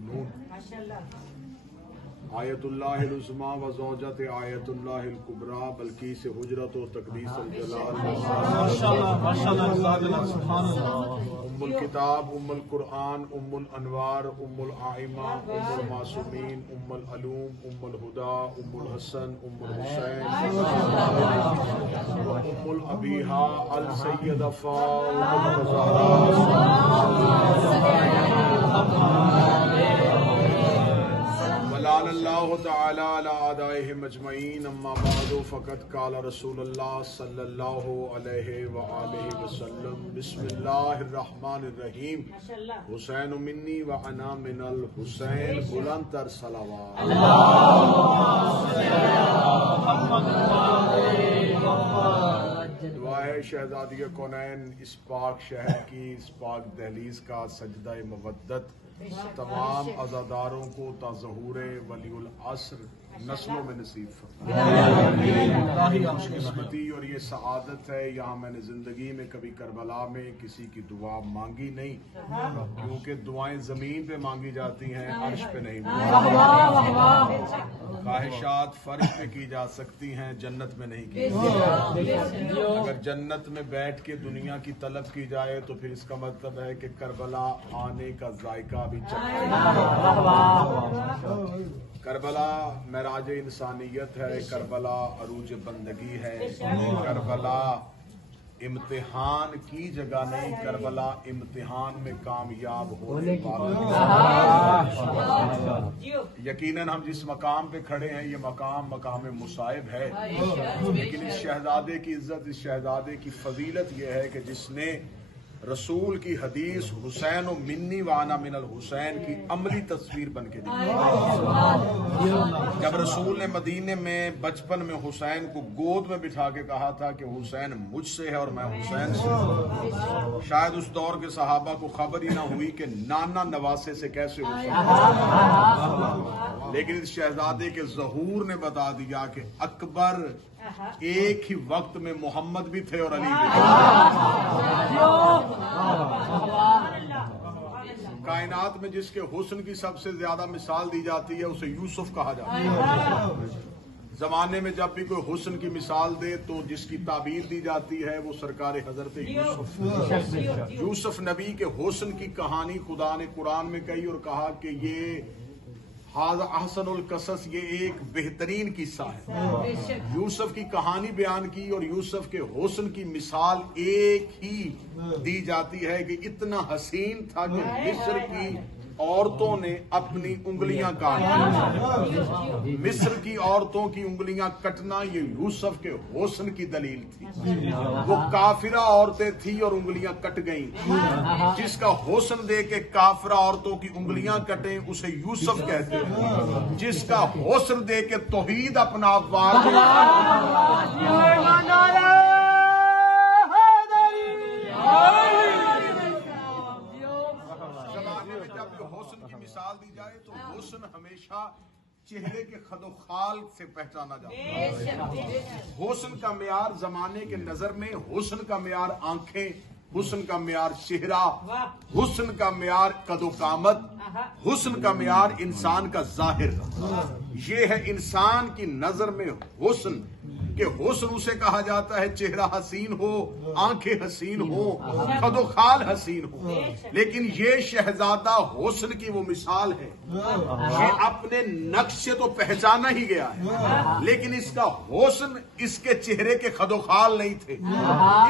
मखनून। आयतुल्लाहिल उज़्मा व ज़ौजत आयतुल्लाहिल कुबरा बल्कि से हुजरत व तक़दीस अल जलाल उम्मुल किताब उम्मुल कुरआन उम्मुल अनवार उम्मुल आइमा उम्मुल मासूमीन उम्मुल अलूम उम्मुल हुदा उम्मुल हसन उम्मुल हुसैन उम्मुल अबीहा अल सय्यदा फातिमा वलाल्लाहु तआला अला आदाइहिम अजमईन अम्मा बअदु फ़क़द क़ाल रसूलुल्लाह सल्लल्लाहु अलैहि व आलिहि वसल्लम बिस्मिल्लाहिर रहमानिर रहीम हुसैन मिन्नी व अना मिनल हुसैन बुलंद तर सलावत। दुआ है शहजादी कौनैन इस पाक शहर की इस पाक दहलीज का सजदा मवद्दत तमाम अज़ादारों को ताज़हूरे वलीउल अस्र नस्लों में नसीब खुशकिस्मती और ये सआदत है। यहाँ मैंने जिंदगी में कभी करबला में किसी की दुआ मांगी नहीं, क्योंकि दुआएं जमीन पे मांगी जाती हैं, अर्श पे नहीं। ख्वाहिशात फर्श पे की जा सकती हैं, जन्नत में नहीं की। अगर जन्नत में बैठ के दुनिया की तलब की जाए तो फिर इसका मतलब है कि करबला आने का जायका भी चखा। करबला महराज इंसानियत है, करबला अरूज बंदगी है, करबला इम्तिहान की जगह नहीं, करबला इम्तिहान में कामयाब होने वाला। यकीनन हम जिस मकाम पे खड़े हैं ये मकाम मुसाइब है, लेकिन इस शहजादे की इज्जत, इस शहजादे की फजीलत ये है कि जिसने रसूल की हदीस हुसैन व मिन्नी वाना मिनल हुसैन की अमली तस्वीर बन के दी। जब रसूल ने मदीने में बचपन में हुसैन को गोद में बिठा के कहा था कि हुसैन मुझसे है और मैं हुसैन से, शायद उस दौर के सहाबा को खबर ही ना हुई कि नाना नवासे से कैसे हुसैन। लेकिन इस शहजादे के ज़हूर ने बता दिया कि अकबर एक ही वक्त में मोहम्मद भी थे और अली भी थे। कायनात में जिसके हुस्न की सबसे ज्यादा मिसाल दी जाती है उसे यूसुफ कहा जाता है। जमाने में जब भी कोई हुस्न की मिसाल दे तो जिसकी ताबीर दी जाती है वो सरकार हजरत यूसुफ नबी के हुस्न की कहानी खुदा ने कुरान में कही और कहा कि ये हाज़ा अहसनुल कसस, ये एक बेहतरीन किस्सा है। यूसुफ की कहानी बयान की और यूसुफ के हुस्न की मिसाल एक ही दी जाती है कि इतना हसीन था कि मिस्र की औरतों ने अपनी उंगलियां काट दी। मिस्र की औरतों की उंगलियां कटना ये यूसुफ के हुस्न की दलील थी। वो काफिरा औरतें थी और उंगलियां कट गईं। जिसका हुस्न दे के काफिरा औरतों की उंगलियां कटे उसे यूसुफ कहते हैं। जिसका हुस्न दे के तौहीद अपना वार मिसाल दी जाए तो हुस्न हमेशा चेहरे के खदोखाल से पहचाना जाता है। हुस्न का मियार जमाने के नजर में, हुस्न का मियार आंखें, हुस्न का मियार चेहरा, हुस्न का मियार कदोकामत, हुस्न का मियार इंसान का जाहिर। ये है इंसान की नजर में हुस्न कि हुस्न उसे कहा जाता है चेहरा हसीन हो, आंखें हसीन हो, कदोखाल हसीन हो। लेकिन ये शहजादा हुस्न की वो मिसाल है। ये अपने नक्श से तो पहचाना ही गया है, लेकिन इसका हुस्न इसके चेहरे के खदोखाल नहीं थे।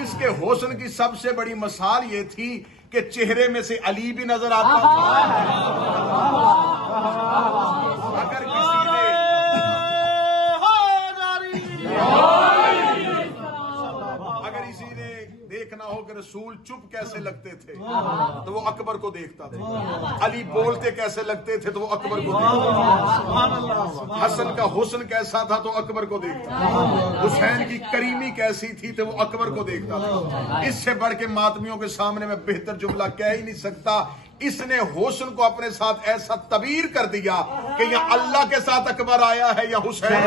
इसके हुस्न की सबसे बड़ी मिसाल ये थी कि चेहरे में से अली भी नजर आता था। अगर किसी ने देखना हो कि रसूल चुप कैसे लगते थे तो वो अकबर को देखता था, अली बोलते कैसे लगते थे तो वो अकबर को देखता था, हसन का हुस्न कैसा था तो अकबर को देखता था, हुसैन की करीमी कैसी थी तो वो अकबर को देखता था। इससे बढ़ के मातमियों के सामने मैं बेहतर जुमला कह ही नहीं सकता। इसने हुस्न को अपने साथ ऐसा तबीर कर दिया कि या अल्लाह के साथ अकबर आया है या हुसैन।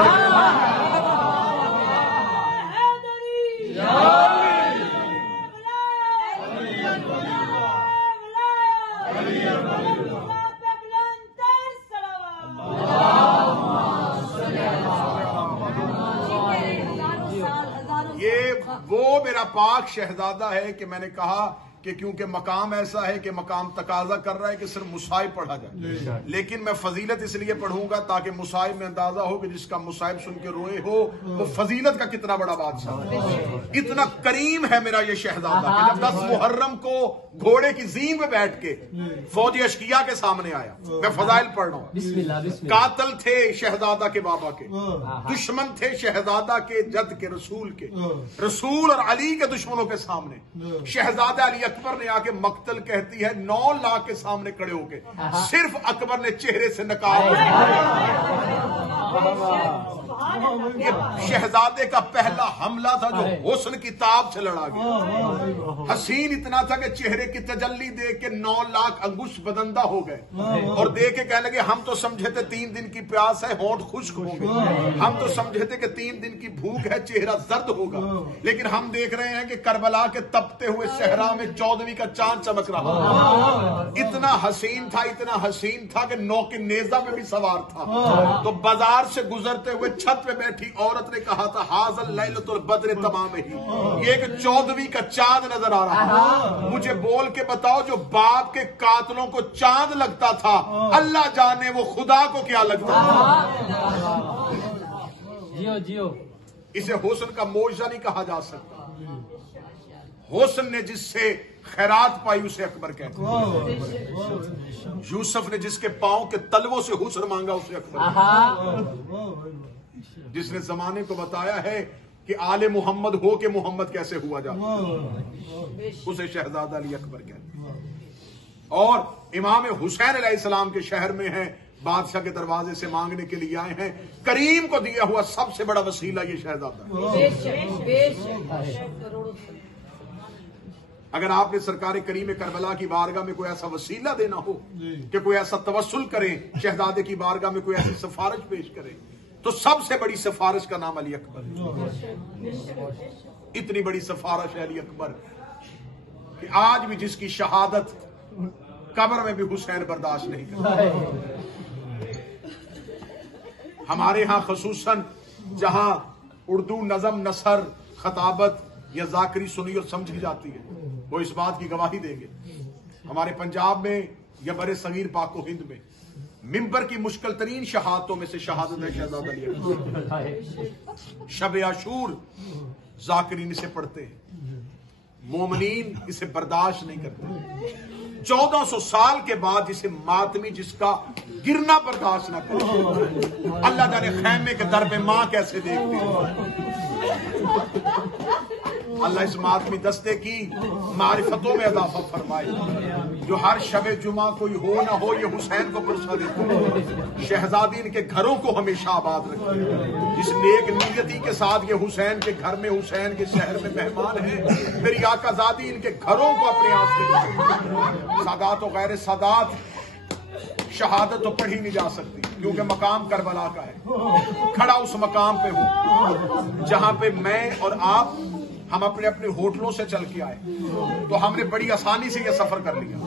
मेरा पाक शहजादा है कि मैंने कहा कि क्योंकि मकाम ऐसा है कि मकाम तकाजा कर रहा है कि सिर्फ मुसाइब पढ़ा जाए, लेकिन मैं फजीलत इसलिए पढ़ूंगा ताकि मुसाइब में अंदाजा हो कि जिसका मुसाइब सुन के रोए हो वो फजीलत का कितना बड़ा बादशाह। इतना करीम है मेरा ये शहजादा कि जब 10 मुहर्रम को घोड़े की जीन में बैठ के फौजी अशकिया के सामने आया, मैं फजाइल पढ़ रहा हूं। कातल थे शहजादा के बाबा के, दुश्मन थे शहजादा के जद के रसूल के, रसूल और अली के दुश्मनों के सामने शहजादा अली अकबर ने आके मक्तल कहती है 9 लाख के सामने खड़े होके सिर्फ अकबर ने चेहरे से नकाब। ये शहजादे का पहला हमला था जो हुस्न की ताब से लड़ा गया। हसीन इतना था कि चेहरे की तजल्ली देख के 9 लाख अंगुश बदंदा हो गए और देख के कहने लगे हम तो समझे थे 3 दिन की प्यास है होंठ खुश्क होंगे, हम तो समझे थे कि 3 दिन की भूख है चेहरा जर्द होगा, लेकिन हम देख रहे हैं कि करबला के तपते हुए सहरा में 14वीं का चांद चमक रहा। इतना हसीन था कि नौके नेजा पे भी सवार था। तो बाजार से गुजरते हुए छत पे बैठी औरत ने कहा था हाज़ल लैलतुल बद्र तमाम ही, ये एक 14वीं का चांद नजर आ रहा। मुझे बोल के बताओ जो बाप के कातलों को चांद लगता था अल्लाह जाने वो खुदा को क्या लगता था। जियो इसे हुस्न का मोजा नहीं कहा जा सकता। हुस्न ने जिससे खैरात पाई उसे अकबर कहते हैं। यूसुफ ने जिसके पांव के तलवों से हुस्न मांगा उसे अकबर। जिसने जमाने को बताया है कि आले मोहम्मद हो के मोहम्मद कैसे हुआ जाता उसे शहजादा अली अकबर कहते हैं। और इमाम हुसैन अलैहिस्सलाम के शहर में है, बादशाह के दरवाजे से मांगने के लिए आए हैं। करीम को दिया हुआ सबसे बड़ा वसीला ये शहजादा। अगर आपने सरकार करीम करबला की बारगाह में कोई ऐसा वसीला देना हो कि कोई ऐसा तवस्सुल करें, शहजादे की बारगाह में कोई ऐसी सिफारिश पेश करें, तो सबसे बड़ी सिफारिश का नाम अली अकबर। इतनी बड़ी सिफारिश है अली अकबर कि आज भी जिसकी शहादत कब्र में भी हुसैन बर्दाश्त नहीं करता। हमारे यहां खसूसन जहां उर्दू नज़म नसर खताबत या जाकरी सुनी और समझी जाती है वो इस बात की गवाही देंगे। हमारे पंजाब में या बड़े सगीर पाको हिंद में मिंबर की मुश्किल तरीन शहादतों में से शहादत है शहजादा अली अकबर। शब आशूर जाकरीन इसे पढ़ते हैं, मोमिनीन इसे बर्दाश्त नहीं करते। 1400 साल के बाद जिसे मातमी जिसका गिरना बर्दाश्त ना करे, अल्लाह जाने खैमे के दर पे मां कैसे देखती है। अल्लाह इस मातमी दस्ते की मारिफतों में इजाफा फरमाए जो हर शबे जुमा कोई हो ना हो ये हुसैन को पुरसा देते हैं। शहजादीन के घरों को हमेशा आबाद रखे। जिस नेक नीयती के साथ ये हुसैन के घर में हुसैन के शहर में मेहमान है, मेरी आकाजादी इनके घरों को अपने आप में। सादात और गैर सादात शहादत तो पढ़ी नहीं जा सकती क्योंकि मकाम करबला का है। खड़ा उस मकाम पे हूं जहां पे मैं और आप हम अपने अपने होटलों से चल के आए, तो हमने बड़ी आसानी से यह सफर कर लिया।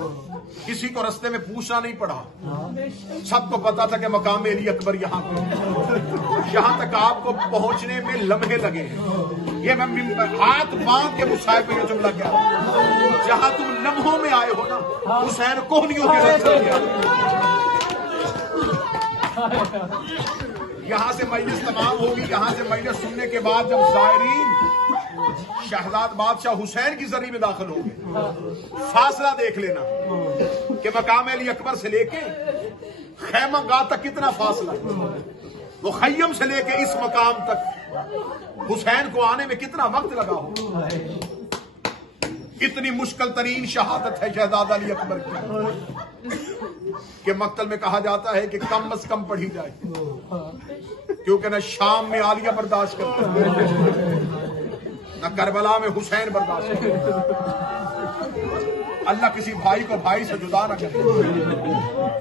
किसी को रास्ते में पूछना नहीं पड़ा, सबको पता था कि मकाम अली अकबर यहाँ पे। यहाँ तक आपको पहुंचने में लम्हे लगे। ये मैं हाथ बांध के मुसाहिब पे ये जुमला क्या है, जहां तुम लम्हों में आए हो ना हुसैन कोहनियों के यहाँ से मजलिस तमाम होगी। यहाँ से मजलिस सुनने के बाद जब जायरीन शहजाद बादशाह हुसैन की जरी में दाखिल होंगे, फासला देख लेना कि मकाम अली अकबर से लेके खैमा गाह तक कितना फासला है। वो खैयम से लेके इस मकाम तक हुसैन को आने में कितना वक्त लगा हो। इतनी मुश्किल तरीन शहादत है शहजादा अली अकबर की कि मक्तल में कहा जाता है कि कम अज कम पढ़ी जाए, क्योंकि न शाम में आलिया बर्दाश्त करता न करबला में हुसैन बर्दाश्त करता। अल्लाह किसी भाई को भाई से जुदा ना करे।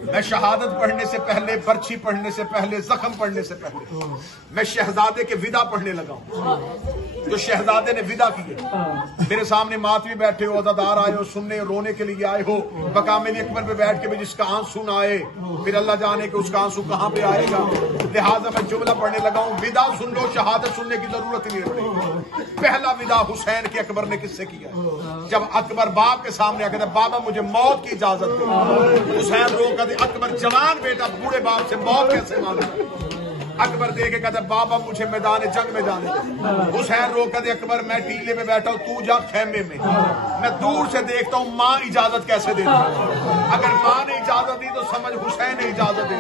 मैं शहादत पढ़ने से पहले, बर्छी पढ़ने से पहले, जख्म पढ़ने से पहले मैं शहजादे के विदा पढ़ने लगा हूं। जो शहजादे ने विदा किए, मेरे सामने मातवी बैठे हो, अज़ादार आए हो सुनने, रोने के लिए आए हो, मकाम अकबर पे बैठ के भी जिसका आंसू ना आए फिर अल्लाह जाने के उसका आंसू कहां पे आएगा। लिहाजा मैं जुमला पढ़ने लगा हूं, विदा सुन लो, शहादत सुनने की जरूरत ही नहीं पड़ेगी। पहला विदा हुसैन के अकबर ने किससे किया? जब अकबर बाप के सामने आकर कहता बाबा मुझे मौत की इजाजत दो, हुसैन रो कहते अकबर जवान बेटा बूढ़े बाप से मौत कैसे मांगे? अकबर देखे कहते बाबा मुझे मैदान जंग में जाने दे। हुसैन रो कहते अकबर मैं टीले पे बैठा हूं, तू जा खेमे में, मैं दूर से देखता हूं माँ इजाजत कैसे देती। अगर माँ ने इजाजत दी तो समझ हुसैन ने इजाजत दी।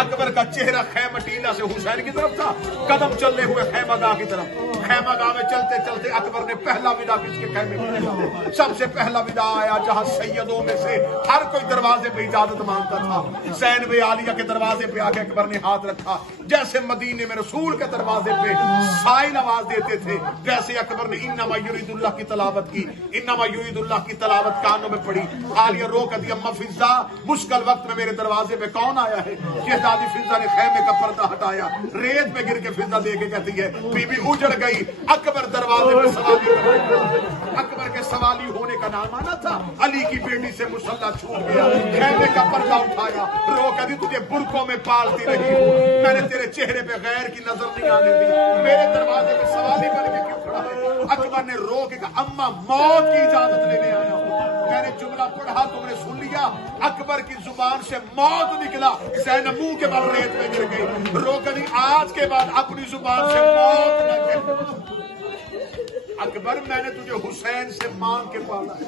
अकबर का चेहरा खैमा टीला से हुसैन की तरफ था, कदम चलने हुए खैमागाह की तरफ। खैमागाह में चलते चलते अकबर ने पहला विदा किसके खैमे में किया? सबसे पहला विदा आया जहां सैयदों में से हर कोई दरवाजे पे इजाजत मांगता था। हुसैन बे आलिया के दरवाजे पे आके अकबर ने हाथ रखा। जैसे मदीने में रसूल के दरवाजे पे साइल आवाज देते थे, वैसे अकबर ने इन्नमा युरीदुल्लाह की तलावत की। इन्नमा युरीदुल्लाह की तलावत कानों में पड़ी। आलिया रो कर दिया अम्मा फिजा मुश्किल वक्त में मेरे दरवाजे पे कौन आया है? शहजादी फिजा ने खैमे का पर्दा हटाया, रेत पे गिर के फिजा दे के कहती है बीबी उजड़ गई। अकबर दरवाजे पे सवाली, अकबर के सवाली होने का नाम आना था। अली की बेटी से मुसल्ला छूट गया, खैमे का पर्दा उठाया, रो कर दी तुझे बुरकों में पालती रही हूँ, मैंने तेरे चेहरे पे गैर की नजर नहीं आने दी, मेरे दरवाजे पे सवाली बन के क्यों खड़ा है? अकबर ने रो के कहा अम्मा मौत की इजाजत लेने आया हूँ। मैंने जुमला पढ़ा तुमने सुन लिया, अकबर की जुबान से मौत निकला, ज़ैनब मुंह के बल रेत में गिर गई। रो करी आज के बाद अपनी जुबान से मौत न कह। अकबर मैंने तुझे हुसैन से मांग के पाला है।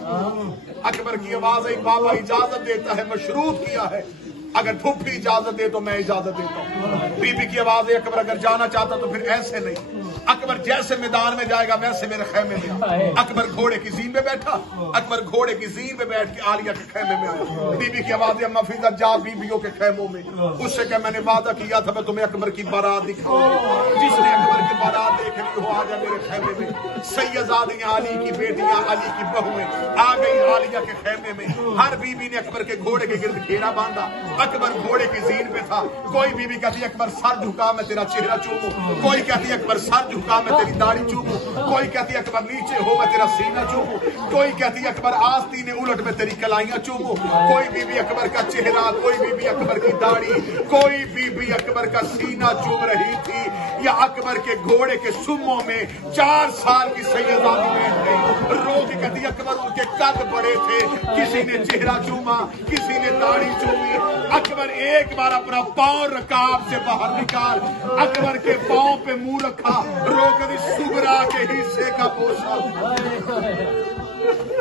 अकबर की आवाज आई बाबा इजाजत देता है, मशरूत किया है, अगर फूफी इजाजत दे तो मैं इजाजत देता हूँ। बीबी की आवाज है अकबर अगर जाना चाहता तो फिर ऐसे नहीं। अकबर जैसे मैदान में जाएगा वैसे मेरे खेमे में आ। अकबर घोड़े की जीन पे बैठा, अकबर घोड़े की जीन पे बैठ के आलिया के खेमे में आया। बीबी की आवाज है अम्मा फिजा जा बीबियों के खेमों में, उससे क्या मैंने वादा किया था मैं तुम्हें अकबर की बारात दिखाऊंगा, जिसने अकबर की बारात देखनी हो आ जा मेरे खेमे में। सैयदादियां अली की बेटियां अली की बहुएं आ गई आलिया के खेमे में। हर बीबी ने अकबर के घोड़े के गिर्द घेरा बांधा। अकबर घोड़े की जीन पे था। कोई बीबी कहती अकबर सर झुका मैं तेरा चेहरा चूमूं, कोई कहती अकबर सर झुका मैं तेरी दाढ़ी चूमूं, कोई कहती अकबर नीचे हो मैं तेरा सीना चूमूं, कोई कहती अकबर आस्तीन उलट में तेरी कलाइयां चूमूं। कोई बीबी अकबर का चेहरा, कोई बीबी अकबर की दाढ़ी, कोई बीबी अकबर का सीना चूम रही थी। या अकबर के घोड़े के सुमों में 4 साल की सैयदादी बैठ गई। रो के कहती अकबर उनके कद बड़े थे, किसी ने चेहरा चूमा, किसी ने दाढ़ी चूमी। अकबर एक बार अपना पांव रकाब से बाहर निकाल, अकबर के पांव पे मुंह रखा, रोकर सुगरा के हिस्से का बोसा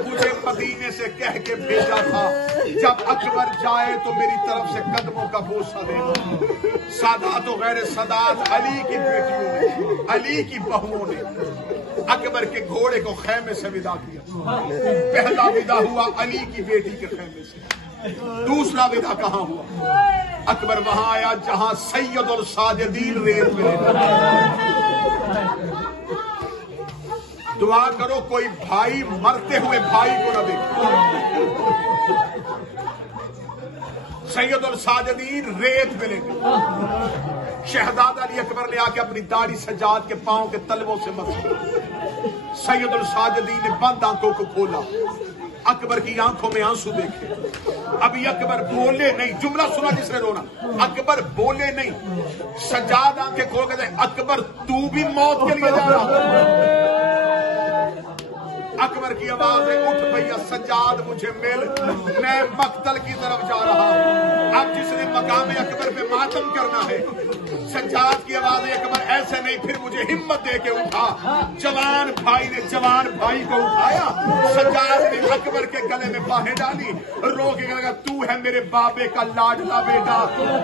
मुझे मदीने से कह के भेजा था जब अकबर जाए तो मेरी तरफ से कदमों का बोसा देना। सादात और गैर सादात अली की बेटियों ने, अली की बहुओं ने अकबर के घोड़े को खेमे से विदा किया। पहला विदा हुआ अली की बेटी के खेमे से। दूसरा विदा कहां हुआ? अकबर वहां आया जहां सैयद और साजिदीन रेत में। दुआ करो कोई भाई मरते हुए भाई को न देखे। सैयद और साजिदीन रेत में लेके शहजादा अली अकबर ने आके अपनी दाढ़ी सजाद के पांव के तलवों से मसा। सैयद और साजिदीन ने बंद आंखों को खोला, अकबर की आंखों में आंसू देखे। अभी अकबर बोले नहीं, जुमला सुना जिसने रोना, अकबर बोले नहीं। सजाद आंखें खोल के अकबर तू भी मौत के लिए जा रहा। अकबर की आवाज है उठ भैया सज्जाद मुझे मिल, मैं मक्तल की तरफ जा रहा हूं। अब जिसने मकाम अकबर पे मातम करना है, सज्जाद की आवाज है अकबर ऐसे नहीं, फिर मुझे हिम्मत दे के उठा। जवान भाई ने जवान भाई को उठाया, सज्जाद ने अकबर के गले में बाहें डाली, रो के लगा तू है मेरे बाबे का लाडला बेटा,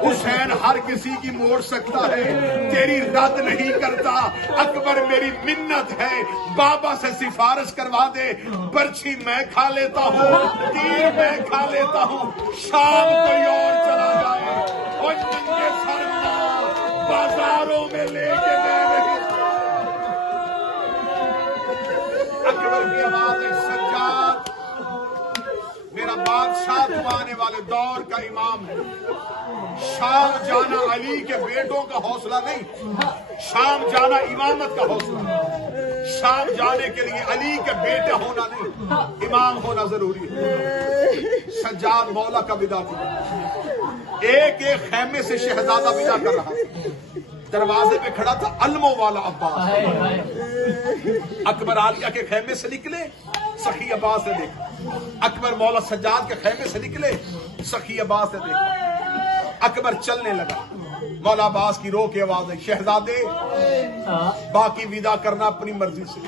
हुसैन हर किसी की मोड़ सकता है, तेरी रद्द नहीं करता। अकबर मेरी मिन्नत है, बाबा से सिफारिश करवा दे, बर्छी मैं खा लेता हूँ, तीर मैं खा लेता हूँ, शाम कोई और चला जाए और नंगे सर बाजारों में लेके मैं नहीं। अकबर की आवाज है सज्जाद हमेशा तू आने वाले दौर का इमाम है। शाम जाना अली के बेटों का हौसला नहीं, शाम जाना इमामत का हौसला। शाम जाने के लिए अली के बेटे होना नहीं, इमाम होना जरूरी है। सज्जाद मौला का विदा किया, एक एक खेमे से शहजादा विदा कर रहा। दरवाजे पे खड़ा था अलमो वाला अब्बास। अकबर आलिया के खेमे से निकले, सखी अब्बास ने देखा। अकबर मौला सज्जाद के खेमे से निकले, सखी अब्बास ने देखा। अकबर चलने लगा, मौला अब्बास की रो की आवाज है, शहजादे बाकी विदा करना अपनी मर्जी से,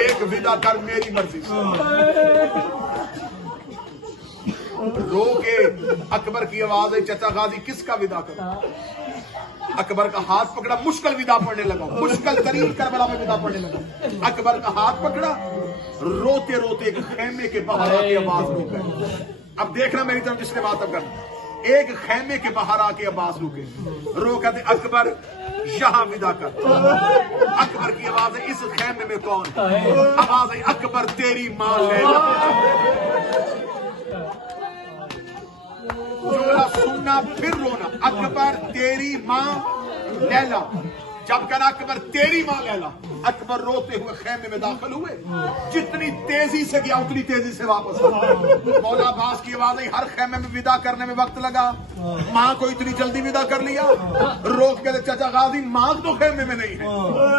एक विदा कर मेरी मर्जी से। रो के अकबर की आवाज है, चचा गाजी किसका विदा कर? अकबर का हाथ पकड़ा, मुश्किल विदा पढ़ने लगा, मुश्किल तरीन करबला में विदा पढ़ने लगा। अकबर का हाथ पकड़ा, रोते रोते एक खेमे के बाहर आके अब्बास रुक गए। अब देखना मेरी तरफ जिसने बात अब करना, एक खेमे के बाहर आके अब्बास रुके, रो कहते अकबर यहाँ विदा कर। अकबर की आवाज है, इस खेमे में कौन? आवाज है, अकबर तेरी मां लैला। जुमला सुनना फिर रोना, अकबर तेरी मां लैला। जब कहना अकबर तेरी मां लैला, अकबर रोते हुए खेमे में दाखिल हुए। जितनी तेजी से गया उतनी तेजी से वापस आया। मौला अब्बास की आवाज आई, हर खेमे में विदा करने में वक्त लगा, मां को इतनी जल्दी विदा कर लिया। रोक के चाचा गाजी मां तो खेमे में नहीं है,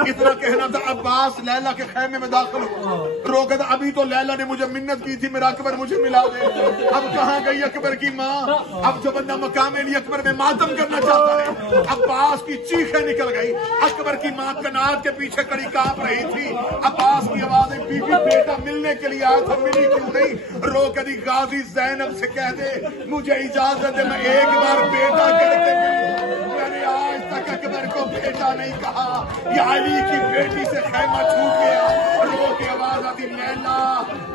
इतना कहना था। अब्बास लैला के खेमे में दाखिल हुआ, रोक था अभी तो लैला ने मुझे मिन्नत की थी मेरा अकबर मुझे मिला दे। अब कहां गई अकबर की मां? अब जो बंदा मकाम अली अकबर में मातम करना चाहता है, अब्बास की चीखें निकल गई। अकबर की मां कनात के पीछे कड़ी कांप रही थी। अब्बास की आवाज है, बीबी बेटा मिलने के लिए आया था, मिली क्यों नहीं? रो कदी गाजी जैनब से कह दे मुझे इजाजत दे, मैं एक बार बेटा करके मिलूं। मैंने आज तक अकबर को बेटा नहीं कहा, ये अली की बेटी से खेमा छूट गया। रो की आवाज आती, लैला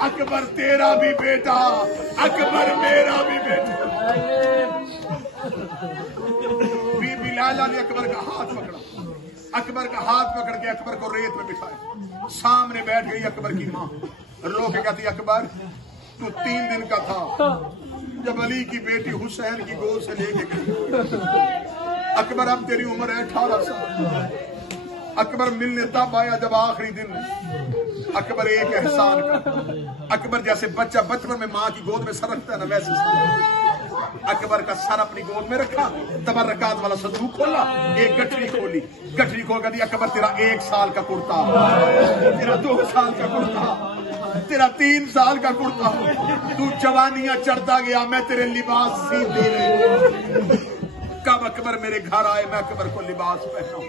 अकबर तेरा भी बेटा, अकबर मेरा भी बेटा। बीबी लैला ने अकबर का हाथ पकड़ा, अकबर का हाथ पकड़ के अकबर को रेत में बिठाया। सामने बैठ गई अकबर की मां, रो के कहती अकबर तू 3 दिन का था जब अली की बेटी हुसैन की गोद से लेके गई। अकबर अब तेरी उम्र है 18 साल। अकबर मिलने तब आया जब आखिरी दिन। अकबर एक एहसान का, अकबर जैसे बच्चा बचपन में मां की गोद में सर रखता है ना, वैसे अकबर का सर अपनी गोद में रखा, तबर्रकात वाला संदूक खोला, एक गठरी खोली, गठरी खोल कर दी, अकबर तेरा 1 साल का कुर्ता, तेरा 2 साल का कुर्ता, तेरा 3 साल का कुर्ता, तू जवानियां चढ़ता गया, मैं तेरे लिबास सीती रही। कब अकबर मेरे घर आए मैं अकबर को लिबास पहनाऊं।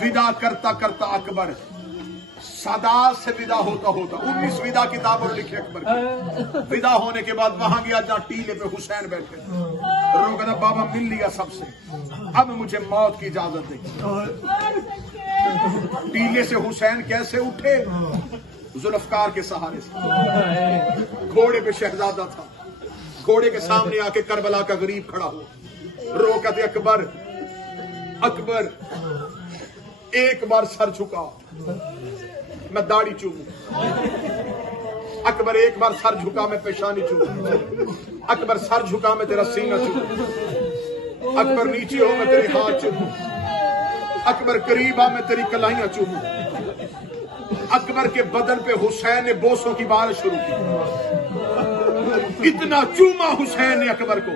विदा करता करता अकबर सदा से विदा होता होता 19 विदा किताबों में लिखे अकबर की। विदा होने के बाद वहां गया जहां टीले पे हुसैन बैठे, रो कहना बाबा मिल लिया सबसे, अब मुझे मौत की इजाजत दे। टीले से हुसैन कैसे उठे? जुल्फकार के सहारे से। घोड़े पे शहजादा था, घोड़े के सामने आके करबला का गरीब खड़ा हो, रो कहते अकबर अकबर एक बार सर झुका मैं दाढ़ी चूमू। अकबर एक बार सर झुका मैं पेशानी चूमू। अकबर सर झुका मैं तेरा सीना चूमू। अकबर नीचे हो मैं तेरे हाथ चूमू। अकबर करीब आ मैं तेरी कलाइयां चूमू। अकबर के बदन पे हुसैन ने बोसों की बारिश शुरू की। इतना चूमा हुसैन ने अकबर को।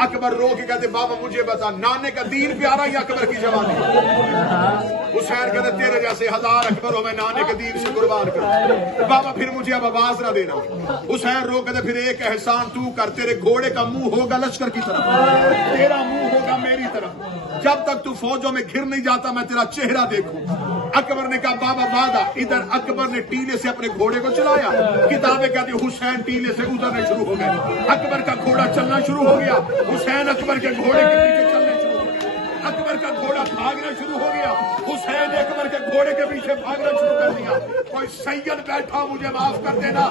अकबर रो के कहते बाबा मुझे बता नाने का दीन प्यारा या अकबर की जवानी? हुसैन कहते तेरे जैसे 1000 अकबर हो मैं नाने के दीन से कुर्बान करूं। बाबा फिर मुझे अब आवाज ना देना। हुसैन रो कहते फिर एक एहसान तू कर, तेरे घोड़े का मुंह होगा लश्कर की तरफ, तेरा मुंह होगा मेरी तरफ। जब तक तू फौजों में घिर नहीं जाता मैं तेरा चेहरा देखूं। अकबर ने कहा बाबा वादा। इधर अकबर ने टीले से अपने घोड़े को चलाया, किताबें कहती हुसैन टीले से उतरने शुरू हो गए। अकबर का घोड़ा चलना शुरू हो गया, हुसैन अकबर के घोड़े के पीछे चलने शुरू हो गए। अकबर का घोड़ा भागना शुरू हो गया, हुसैन अकबर के घोड़े के पीछे भागना शुरू कर दिया। कोई सैयद बैठा मुझे माफ कर देना।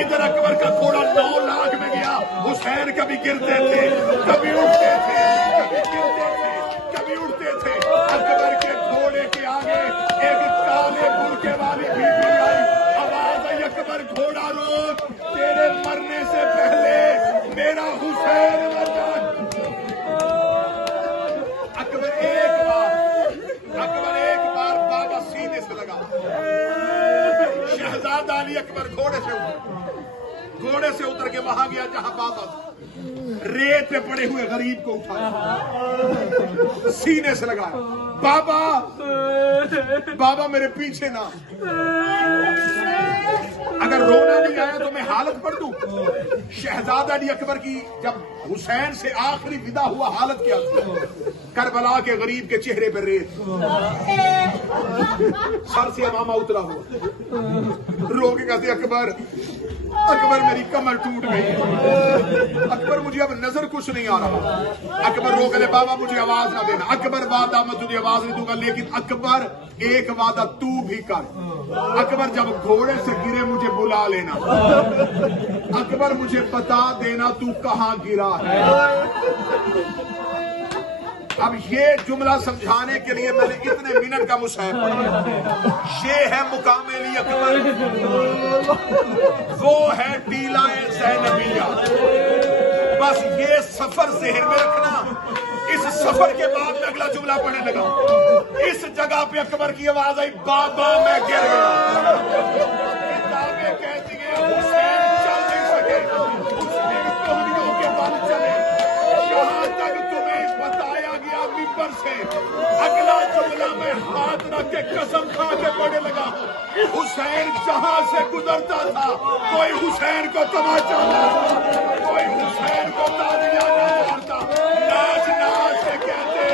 इधर अकबर का घोड़ा 9 लाख में गया। हुसैन कभी गिरते थे, कभी उठते थे, कभी गिरते थे, कभी उठते थे। अकबर के घोड़े के आगे एक काले बुर्के वाली बीबी आई। आवाज आई अकबर घोड़ा रोक, तेरे मरने अकबर घोड़े से उतर के वहां गया जहां बाबा रेत पे पड़े हुए गरीब को उठाया, सीने से लगाया, बाबा बाबा मेरे पीछे ना, अगर रोना नहीं आया तो मैं हालत पढ़ दूं। शहजादा अली अकबर की जब हुसैन से आखिरी विदा हुआ हालत क्या थी? करबला के गरीब के चेहरे पर रेत, सर से अमामा उतरा हुआ, रो के कहते अकबर अकबर मेरी कमर टूट गई, अकबर मुझे अब नजर कुछ नहीं आ रहा। अकबर रो कहते बाबा मुझे आवाज ना देना। अकबर वादा मैं तुझे आवाज नहीं दूंगा, लेकिन अकबर एक वादा तू भी कर, अकबर जब घोड़े से गिरे मुझे बुला लेना, अकबर मुझे बता देना तू कहां गिरा है। अब ये जुमला समझाने के लिए मैंने इतने मिनट का मुसाहिब पढ़ा। ये है मुकाम अली अकबर, वो है टीलाए ज़ैनबिया। बस ये सफर ज़हन में रखना। इस सफर के बाद मैं अगला जुमला पढ़ने लगा। इस जगह पे अकबर की आवाज आई, बाबा मैं गिर गया। किताबें कहती हैं हुसैन चल नहीं सके, उसने कोहनियों के बल चले, यहाँ तक तुम्हें बताया गया मिंबर से। अगला जुमला में हाथ रख के कसम खा के पढ़ने लगा। हुसैन जहां से गुजरता था कोई हुसैन को तमाचा ना, कोई हुसैन को तालियां ना मारता। नाच नाच से कहते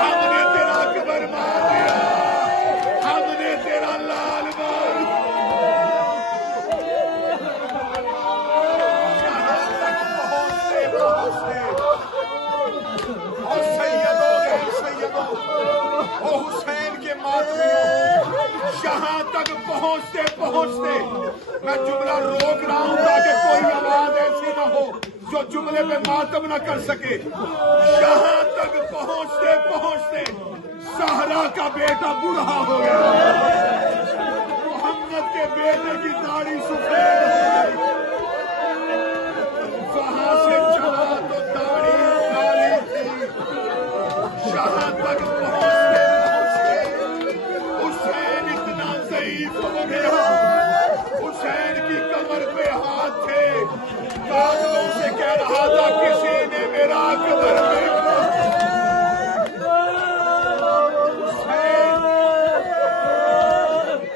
हमने तेरा अकबर मार दिया, हमने तेरा लाल मार दिया। जहां तक पहुंचते और सैयदों ओ हुसैन के मातमियों, यहाँ तक पहुंचते मैं जुमला रोक रहा हूं ताकि कोई आवाज ऐसी न हो जो जुमले पे मातम न कर सके। यहाँ तक पहुंचते सहरा का बेटा बूढ़ा हो गया, मोहम्मद के बेटे की दाढ़ी सफेद हो गई, वहां से चला तो दाढ़ी काली थी। यहाँ तक पहुंचते हुसैन इतना ज़ईफ हो गया, हुसैन की कमर पे हाथ थे, कातलों से कह रहा था किसी ने मेरा अकबर देखा।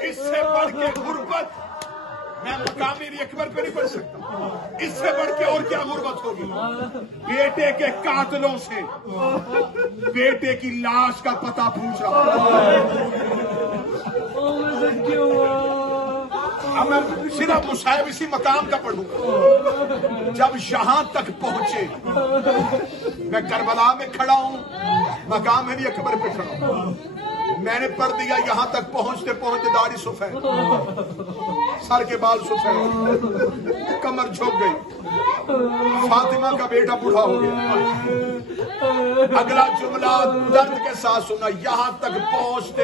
इससे बढ़ के गुर्बत मैं मुकामी अकबर पे नहीं पढ़ सकता। इससे बढ़ के और क्या गुर्बत होगी? बेटे के कातलों से बेटे की लाश का पता पूछ रहा। अब मैं सिर्फ मुसाहिब इसी मकाम का पढ़ूंगा। जब यहां तक पहुंचे, मैं करबला में खड़ा हूं, मकाम अली अकबर पे खड़ा हूं, मैंने पढ़ दिया यहां तक पहुंचते दाढ़ी सफेद, सर के बाल सफेद, कमर झुक गई, फातिमा का बेटा बूढ़ा हो गया। अगला जुमला दर्द के साथ सुना, यहां तक पहुंचते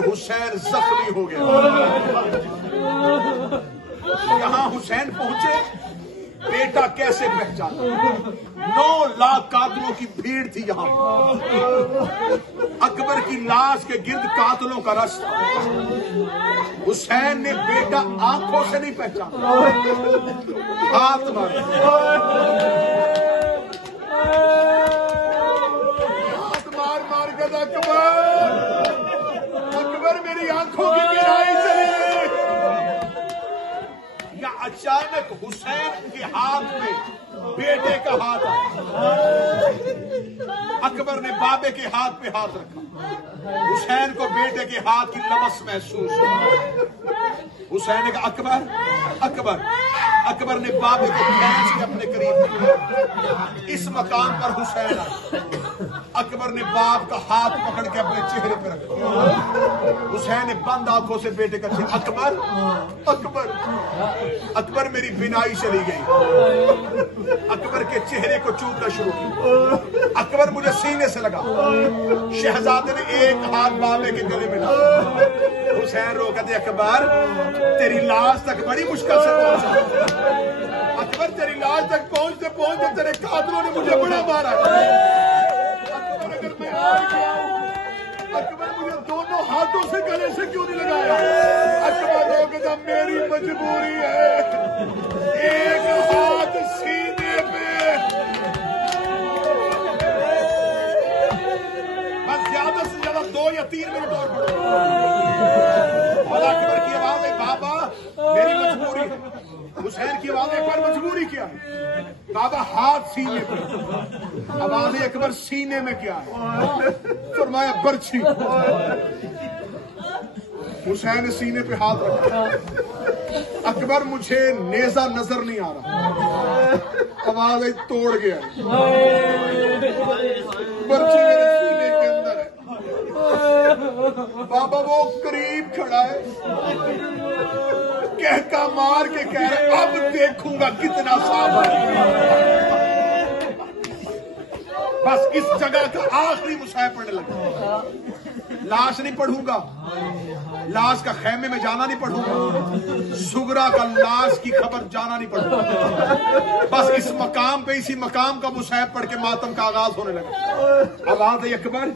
हुसैन जख्मी हो गया। यहां हुसैन पहुंचे, बेटा कैसे पहचाना? 9 लाख कातलों की भीड़ थी यहां। अकबर की लाश के गिर्द कातलों का रास्ता। हुसैन ने बेटा आंखों से नहीं पहचाना, हाथ मारे, हाथ मार कर अकबर मेरी आंखों की गिराई चली। या अचानक हुसैन के हाथ में बेटे का हाथ आया। अकबर ने बाबे के हाथ पे हाथ रखा, हुसैन को बेटे के हाथ की लमस महसूस हुई। हुसैन ने कहा अकबर अकबर। अकबर ने बाबे को खींच के अपने करीब किया। इस मकाम पर हुसैन आया। अकबर ने बाप का हाथ पकड़ के अपने चेहरे पर रखा। हुसैन ने बंद आंखों से बेटे का चेहरा, अकबर अकबर। अकबर मेरी बिनाई चली गई। अकबर के चेहरे को चूमना शुरू किया। अकबर मुझे सीने से लगा। शहजादे ने एक हाथ बाबे के गले में डाला। हुसैन रो कहते अकबर तेरी लाश तक बड़ी मुश्किल से पहुंचा। अकबर तेरी लाश तक पहुंचते तेरे कातलों ने मुझे बड़ा मारा। अकबर अगर मैं हार गया, अकबर मुझे दोनों हाथों से गले से क्यों नहीं लगाया? अकबर रो कहता मेरी मजबूरी है, एक हाथ सीने पे, बस ज्यादा से ज्यादा 2 या 3 मिनट और पढ़ो। अल्लाह अकबर की आवाज है, बाबा मेरी मजबूरी है। हुसैन की आवाज एक बार, मजबूरी क्या है? बाबा हाथ सीने पे। आवाज अकबर सीने में क्या है? फरमाया बर्छी। हुसैन सीने पे हाथ रखा। अकबर मुझे नेजा नजर नहीं आ रहा। आवाज तोड़ गया, बर्छी मेरे सीने के अंदर है। बाबा वो करीब खड़ा है, कहका मार के कह रहे अब देखूंगा कितना साबर। बस इस जगह का आखिरी मुशाह पढ़ने लगा। लाश नहीं पढ़ूंगा, लाश का खेमे में जाना नहीं पढ़ूंगा, सुगरा का लाश की खबर जाना नहीं पढ़ूंगा। बस इस मकाम पे, इसी मकाम का मुशाह पढ़ के मातम का आगाज होने लगा। आवाज है अकबर,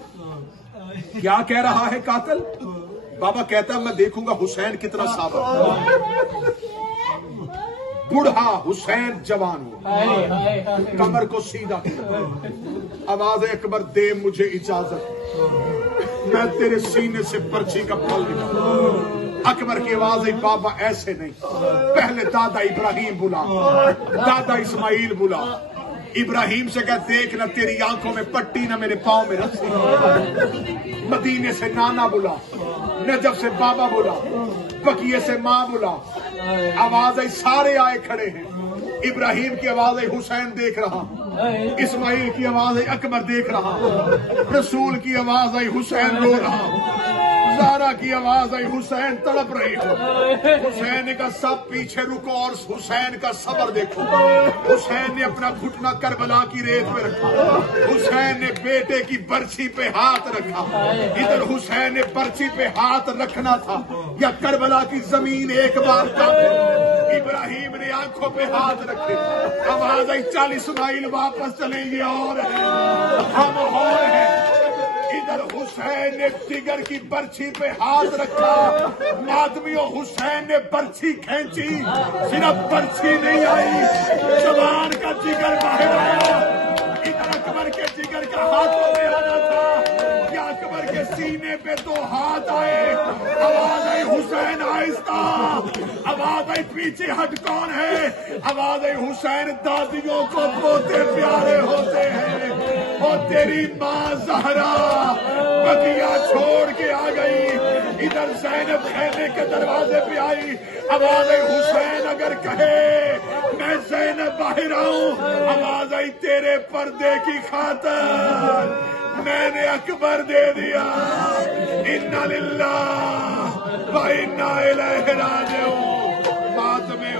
क्या कह रहा है कातिल? बाबा कहता है मैं देखूंगा हुसैन कितना साबर। बूढ़ा हुसैन जवान हो, कमर को सीधा किया। आवाज है अकबर दे मुझे इजाजत, मैं तेरे सीने से पर्ची का फल निकालूं। अकबर की आवाज है बाबा ऐसे नहीं, पहले दादा इब्राहिम बुला, दादा इस्माइल बुला। इब्राहिम से कह देख ना तेरी आंखों में पट्टी, ना मेरे पांव में रस्सी। मदीने से नाना बुला, नजफ से बाबा बुला, बकिये से माँ बुला। आवाज आई सारे आए खड़े हैं। इब्राहिम की आवाज आई हुसैन देख रहा, इस्माइल की आवाज आई अकबर देख रहा, रसूल की आवाज आई हुसैन रो रहा, ज़ारा की आवाज आई हुसैन तड़प रही हो। हुसैन का सब पीछे रुको और हुसैन का सबर देखो। हुसैन ने अपना घुटना करबला की रेत में रखा, हुसैन ने बेटे की बर्छी पे हाथ रखा। इधर हुसैन ने बर्छी पे हाथ रखना था या करबला की जमीन एक बार कांपे। इब्राहिम ने आंखों पे हाथ रखे। आवाज आई 40 माइल वापस चलेंगे और हम और हैं। इधर हुसैन ने जिगर की बर्छी पे हाथ रखा। मातमियों हुसैन ने बर्छी खींची, सिर्फ बर्छी नहीं आई, जवान का जिगर बाहर आया। इधर अकबर के जिगर का हाथों में आना था या अकबर के सीने पे 2 हाथ आए। आवाज आई हुसैन आहिस्ता। आवाज आई पीछे हट कौन है? आवाज आई हुसैन दादियों को पोते प्यारे होते हैं। और तेरी माँ जहरा बकिया छोड़ के आ गई। इधर ज़ैनब खेमे के दरवाजे पे आई। आवाज आई हुसैन अगर कहे मैं ज़ैनब बाहर आऊं। आवाज आई तेरे पर्दे की खातिर मैंने अकबर दे दिया। इन्ना लिल्लाह व इन्ना इलैहि राजिऊन। बाद में